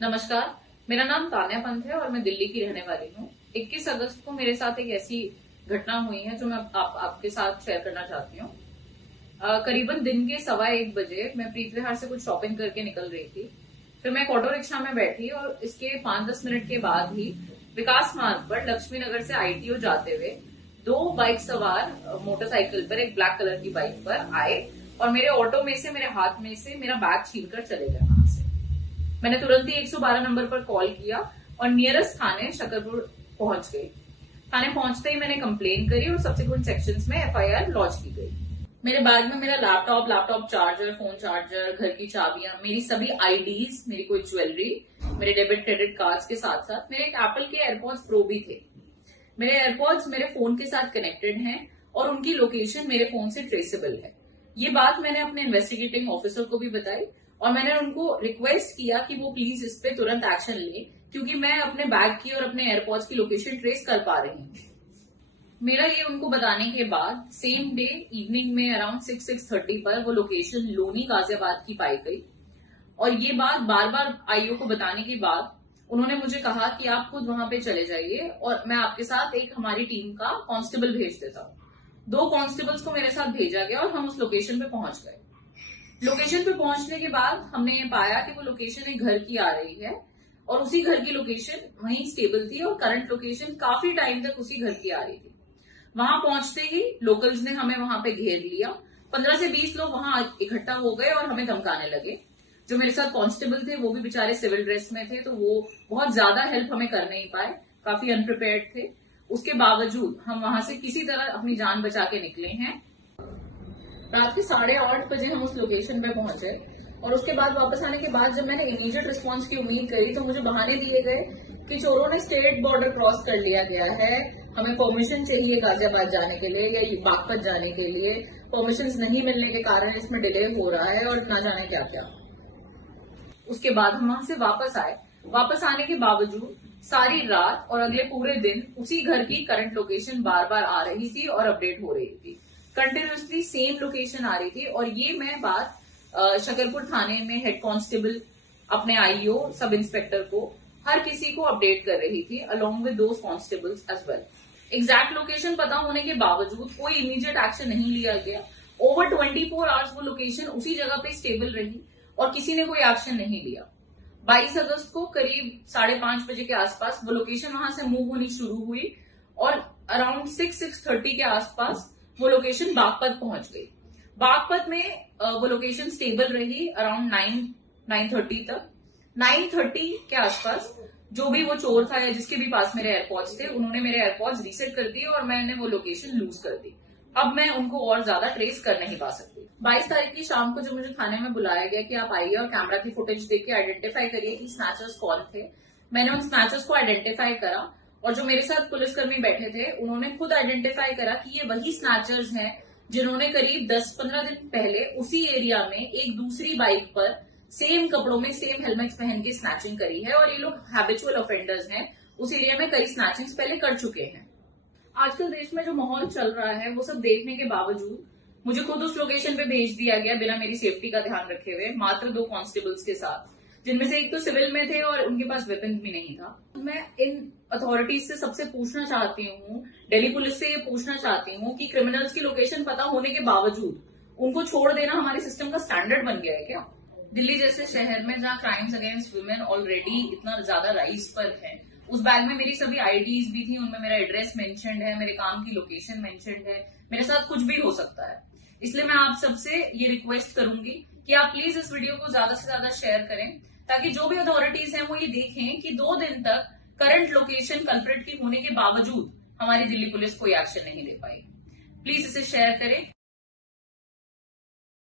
नमस्कार। मेरा नाम तान्या पंत है और मैं दिल्ली की रहने वाली हूँ। 21 अगस्त को मेरे साथ एक ऐसी घटना हुई है जो मैं आपके साथ शेयर करना चाहती हूँ। करीबन दिन के 1:15 बजे मैं प्रीत विहार से कुछ शॉपिंग करके निकल रही थी। फिर मैं एक ऑटो रिक्शा में बैठी और इसके 5-10 मिनट के बाद ही विकास मार्ग पर लक्ष्मी नगर से ITO जाते हुए दो बाइक सवार मोटरसाइकिल पर, एक ब्लैक कलर की बाइक पर आए और मेरे ऑटो में से, मेरे हाथ में से मेरा बैग छीनकर चले गए वहां से। मैंने तुरंत ही 112 नंबर पर कॉल किया और नियरेस्ट थाने शकरपुर पहुंच गई। थाने पहुंचते ही मैंने कंप्लेन करी और सब्सिक्वेंट सेक्शंस में FIR लॉन्च की गई। मेरे बैग में मेरा लैपटॉप चार्जर, फोन चार्जर, घर की चाबियां, मेरी सभी IDs, मेरी कोई ज्वेलरी, मेरे डेबिट क्रेडिट कार्ड्स के साथ साथ मेरे एक एप्पल के एयरपॉड्स प्रो भी थे। मेरे एयरपॉड्स मेरे फोन के साथ कनेक्टेड हैं और उनकी लोकेशन मेरे फोन से ट्रेसेबल है। ये बात मैंने अपने इन्वेस्टिगेटिंग ऑफिसर को भी बताई और मैंने उनको रिक्वेस्ट किया कि वो प्लीज इस पे तुरंत एक्शन ले, क्योंकि मैं अपने बैग की और अपने एयरपॉड्स की लोकेशन ट्रेस कर पा रही हूँ। मेरा ये उनको बताने के बाद सेम डे इवनिंग में अराउंड 6-6:30 पर वो लोकेशन लोनी गाजियाबाद की पाई गई। और ये बात बार बार IO को बताने के बाद उन्होंने मुझे कहा कि आप खुद वहां पे चले जाइए और मैं आपके साथ एक हमारी टीम का कांस्टेबल भेज देता हूँ। 2 कांस्टेबल्स को मेरे साथ भेजा गया और हम उस लोकेशन पे पहुंच गए। लोकेशन पे पहुंचने के बाद हमने ये पाया कि वो लोकेशन एक घर की आ रही है और उसी घर की लोकेशन वहीं स्टेबल थी और करंट लोकेशन काफी टाइम तक उसी घर की आ रही थी। वहां पहुंचते ही लोकल्स ने हमें वहां पे घेर लिया। 15 से 20 लोग वहां इकट्ठा हो गए और हमें धमकाने लगे। जो मेरे साथ कांस्टेबल थे वो भी बेचारे सिविल ड्रेस में थे, तो वो बहुत ज्यादा हेल्प हमें कर नहीं पाए, काफी अनप्रिपेयर्ड थे। उसके बावजूद हम वहां से किसी तरह अपनी जान बचा के निकले हैं। रात के 8:30 बजे हम उस लोकेशन पे पहुंचे और उसके बाद वापस आने के बाद जब मैंने इमीडिएट रिस्पांस की उम्मीद करी तो मुझे बहाने दिए गए कि चोरों ने स्टेट बॉर्डर क्रॉस कर लिया गया है, हमें परमिशन चाहिए गाजियाबाद जाने के लिए या बागपत जाने के लिए, परमिशन नहीं मिलने के कारण इसमें डिले हो रहा है और ना जाने क्या क्या। उसके बाद हम वहां से वापस आए। वापस आने के बावजूद सारी रात और अगले पूरे दिन उसी घर की करंट लोकेशन बार बार आ रही थी और अपडेट हो रही थी। कंटिन्यूसली सेम लोकेशन आ रही थी और ये मैं बात शकरपुर थाने में हेड कांस्टेबल, अपने IO, सब इंस्पेक्टर को, हर किसी को अपडेट कर रही थी along with those constables as well. Exact location पता होने के बावजूद कोई इमीडिएट एक्शन नहीं लिया गया। ओवर 24 आवर्स वो लोकेशन उसी जगह पे स्टेबल रही और किसी ने कोई एक्शन नहीं लिया। 22 अगस्त को करीब 5:30 बजे के आसपास वो लोकेशन वहां से मूव होनी शुरू हुई और अराउंड 6-6:30 के आसपास वो लोकेशन बागपत पहुंच गई। बागपत में वो लोकेशन स्टेबल रही अराउंड 9-9:30 तक। 9:30 के आसपास जो भी वो चोर था या जिसके भी पास मेरे एयरपॉड्स थे, उन्होंने मेरे एयरपॉड्स रीसेट कर दिए और मैंने वो लोकेशन लूज कर दी। अब मैं उनको और ज्यादा ट्रेस कर नहीं पा सकती। 22 तारीख की शाम को जो मुझे थाने में बुलाया गया कि आप आइए और कैमरा की फुटेज देख के आइडेंटिफाई करिए कि स्नैचर्स कौन थे, मैंने उन स्नैचर्स को आइडेंटिफाई करा और जो मेरे साथ पुलिसकर्मी बैठे थे उन्होंने खुद आइडेंटिफाई करा कि ये वही स्नैचर्स हैं जिन्होंने करीब 10-15 दिन पहले उसी एरिया में एक दूसरी बाइक पर सेम कपड़ों में, सेम हेलमेट्स पहन के स्नैचिंग करी है और ये लोग हैबिचुअल ऑफेंडर्स हैं, उस एरिया में कई स्नैचिंग्स पहले कर चुके हैं। आजकल देश में जो माहौल चल रहा है वो सब देखने के बावजूद मुझे खुद उस लोकेशन पे भेज दिया गया बिना मेरी सेफ्टी का ध्यान रखे हुए, मात्र 2 कांस्टेबल्स के साथ, जिनमें से एक तो सिविल में थे और उनके पास वेपन भी नहीं था। मैं इन अथॉरिटीज से सबसे पूछना चाहती हूँ, दिल्ली पुलिस से ये पूछना चाहती हूँ कि क्रिमिनल्स की लोकेशन पता होने के बावजूद उनको छोड़ देना हमारे सिस्टम का स्टैंडर्ड बन गया है क्या? दिल्ली जैसे शहर में जहाँ क्राइम्स अगेंस्ट वुमेन ऑलरेडी इतना ज्यादा राइज पर है, उस बैग में मेरी सभी IDs भी थी, उनमें मेरा एड्रेस मेंशन्ड है, मेरे काम की लोकेशन मेंशन्ड है, मेरे साथ कुछ भी हो सकता है। इसलिए मैं आप सबसे ये रिक्वेस्ट करूंगी कि आप प्लीज इस वीडियो को ज्यादा से ज्यादा शेयर करें ताकि जो भी अथॉरिटीज हैं वो ये देखें कि 2 दिन तक करंट लोकेशन कल्प्रिट की होने के बावजूद हमारी दिल्ली पुलिस कोई एक्शन नहीं ले पाई। प्लीज इसे शेयर करें।